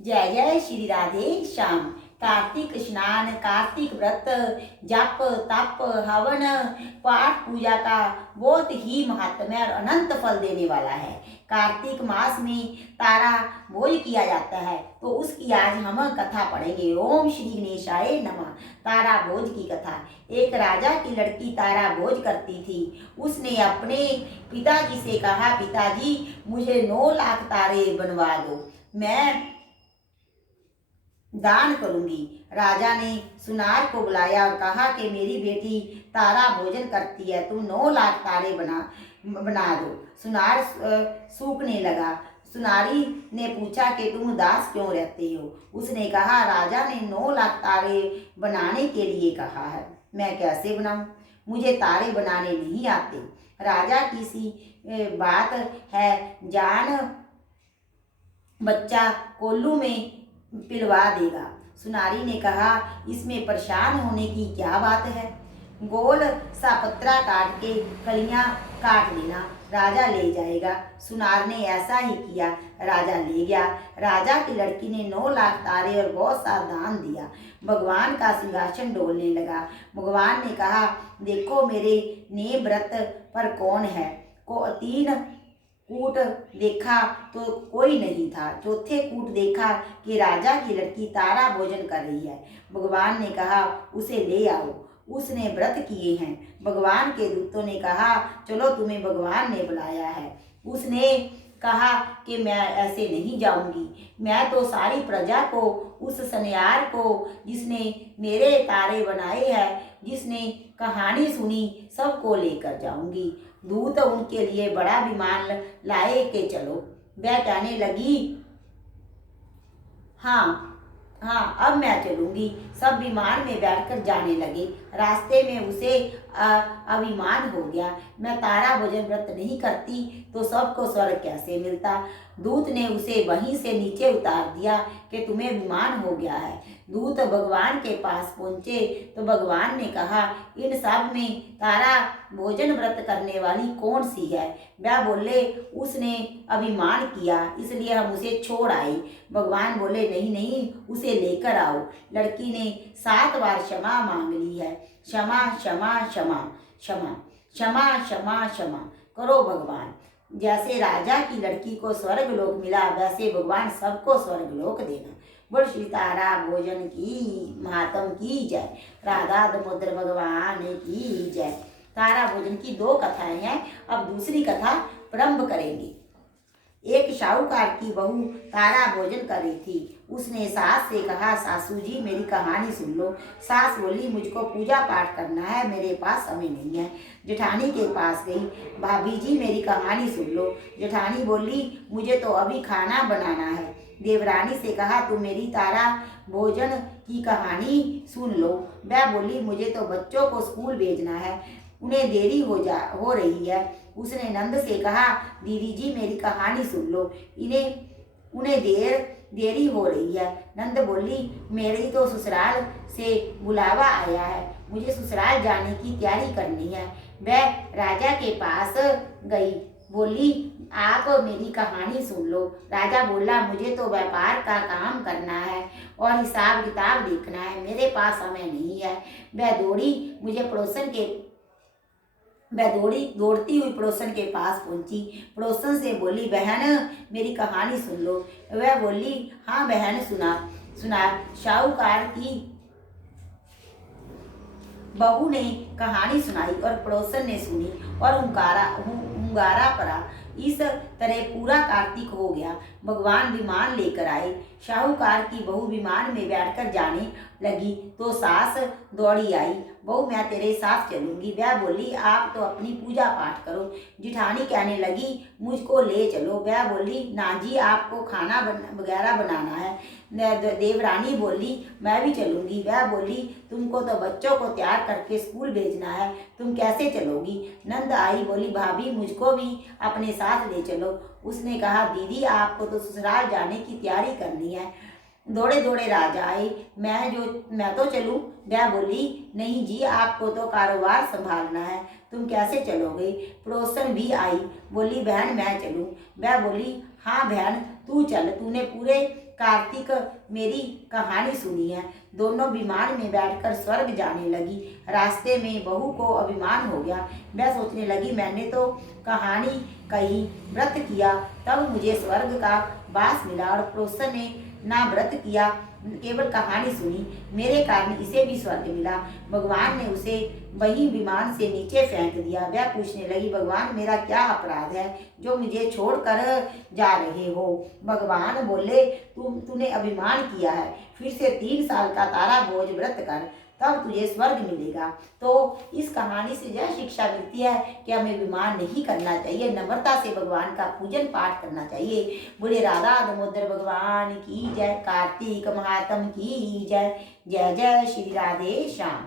जय जय श्री राधे श्याम। कार्तिक स्नान, कार्तिक व्रत, जप तप हवन पाठ पूजा का बहुत ही महात्म्य और अनंत फल देने वाला है। कार्तिक मास में तारा भोज किया जाता है, तो उसकी आज हम कथा पढ़ेंगे। ओम श्री गणेशाय नमः। तारा भोज की कथा। एक राजा की लड़की तारा भोज करती थी। उसने अपने पिताजी से कहा, पिताजी मुझे 9 लाख तारे बनवा दो, मैं दान करूंगी। राजा ने सुनार को बुलाया और कहा कि मेरी बेटी तारा भोजन करती है, तुम 9 लाख तारे बना दो। सुनार सूखने लगा। सुनारी ने पूछा कि तुम उदास क्यों रहते हो। उसने कहा, राजा ने 9 लाख तारे बनाने के लिए कहा है, मैं कैसे बनाऊं, मुझे तारे बनाने नहीं आते। राजा की सी बात है, जान बच्चा कोल्लू में पिलवा देगा। सुनारी ने कहा, इसमें परेशान होने की क्या बात है, गोल सा पत्रा काट के कलियां काट लेना, राजा ले जाएगा। सुनार ने ऐसा ही किया, राजा ले गया। राजा की लड़की ने 9 लाख तारे और बहुत सा दान दिया। भगवान का सिंहासन डोलने लगा। भगवान ने कहा, देखो मेरे नेम व्रत पर कौन है। 3 कूट देखा तो कोई नहीं था। चौथे कूट देखा कि राजा की लड़की तारा भोजन कर रही है। भगवान ने कहा, उसे ले आओ, उसने व्रत किए हैं। भगवान के दूतों ने कहा, चलो तुम्हें भगवान ने बुलाया है। उसने कहा कि मैं ऐसे नहीं जाऊंगी, मैं तो सारी प्रजा को, उस सन्यार को जिसने मेरे तारे बनाए हैं, जिसने कहानी सुनी, सबको लेकर जाऊंगी। दूत उनके लिए बड़ा विमान लाए के चलो। वह कहने लगी, हाँ हाँ अब मैं चलूंगी। सब विमान में बैठकर जाने लगे। रास्ते में उसे अभिमान हो गया, मैं तारा भोजन व्रत नहीं करती तो सबको स्वर्ग कैसे मिलता। दूत ने उसे वहीं से नीचे उतार दिया कि तुम्हें विमान हो गया है। दूत भगवान के पास पहुंचे तो भगवान ने कहा, इन सब में तारा भोजन व्रत करने वाली कौन सी है। वह बोले, उसने अभिमान किया इसलिए हम उसे छोड़ आए। भगवान बोले, नहीं नहीं, उसे लेकर आओ। लड़की ने 7 बार क्षमा मांग ली है। क्षमा क्षमा क्षमा क्षमा क्षमा क्षमा क्षमा करो भगवान। जैसे राजा की लड़की को स्वर्ग लोक मिला, वैसे भगवान सबको स्वर्ग लोक देना। बोल श्री तारा भोजन की महात्म की जय। राधा दामोदर भगवान की जय। तारा भोजन की 2 कथाएं हैं। अब दूसरी कथा प्रारंभ करेंगे। एक साहूकार की बहू तारा भोजन कर रही थी। उसने सास से कहा, सासू जी मेरी कहानी सुन लो। सास बोली, मुझको पूजा पाठ करना है, मेरे पास समय नहीं है। जेठानी के पास गई, भाभी जी मेरी कहानी सुन लो। जेठानी बोली, मुझे तो अभी खाना बनाना है। देवरानी से कहा, तुम मेरी तारा भोजन की कहानी सुन लो। वह बोली, मुझे तो बच्चों को स्कूल भेजना है, उन्हें देरी हो रही है। उसने नंद से कहा, दीदी जी मेरी कहानी सुन लो, उन्हें देरी हो रही है। नंद बोली, मेरी तो ससुराल से बुलावा आया है, मुझे ससुराल जाने की तैयारी करनी है। वह राजा के पास गई, बोली, आप मेरी कहानी सुन लो। राजा बोला, मुझे तो व्यापार का काम करना है और हिसाब किताब देखना है, मेरे पास समय नहीं है। वह दौड़ती हुई पड़ोसन के पास पहुंची। पड़ोसन से बोली, बहन मेरी कहानी सुन लो। वह बोली, हाँ बहन सुना। साहूकार की बहू ने कहानी सुनाई और पड़ोसन ने सुनी और hunगारा पड़ा। इस तरह पूरा कार्तिक हो गया। भगवान विमान लेकर आए। साहूकार की बहू विमान में बैठकर जाने लगी तो सास दौड़ी आई, बहू मैं तेरे साथ चलूंगी। वह बोली, आप तो अपनी पूजा पाठ करो। जिठानी कहने लगी, मुझको ले चलो। वह बोली, ना जी आपको खाना वगैरह बनाना है। देवरानी बोली, मैं भी चलूंगी। वह बोली, तुमको तो बच्चों को तैयार करके स्कूल भेजना है, तुम कैसे चलोगी। नंद आई, बोली, भाभी मुझको भी अपने साथ ले चलो। उसने कहा, दीदी आपको तो ससुराल जाने की तैयारी करनी है। दौड़े दौड़े राजा आए, मैं तो चलूं। वह बोली, नहीं जी आपको तो कारोबार संभालना है, तुम कैसे चलोगे। पड़ोसन भी आई, बोली, बहन मैं चलूं। वह बोली, हाँ बहन तू चल, तूने पूरे कार्तिक मेरी कहानी सुनी है। दोनों विमान में बैठकर स्वर्ग जाने लगी। रास्ते में बहू को अभिमान हो गया। वह सोचने लगी, मैंने तो कहानी कही, व्रत किया, तब मुझे स्वर्ग का वास मिला, और पड़ोसन ने ना व्रत किया, केवल कहानी सुनी, मेरे कारण इसे भी स्वर्ग मिला। भगवान ने उसे वही विमान से नीचे फेंक दिया। वह पूछने लगी, भगवान मेरा क्या अपराध है जो मुझे छोड़कर जा रहे हो? भगवान बोले, तूने अभिमान किया है, फिर से 3 साल का तारा भोज व्रत कर, तब तुझे स्वर्ग मिलेगा। तो इस कहानी से यह शिक्षा मिलती है कि हमें अभिमान नहीं करना चाहिए, नम्रता से भगवान का पूजन पाठ करना चाहिए। बोले राधा दामोदर भगवान की जय, कार्तिक महात्म की जय। जय जय श्री राधे श्याम।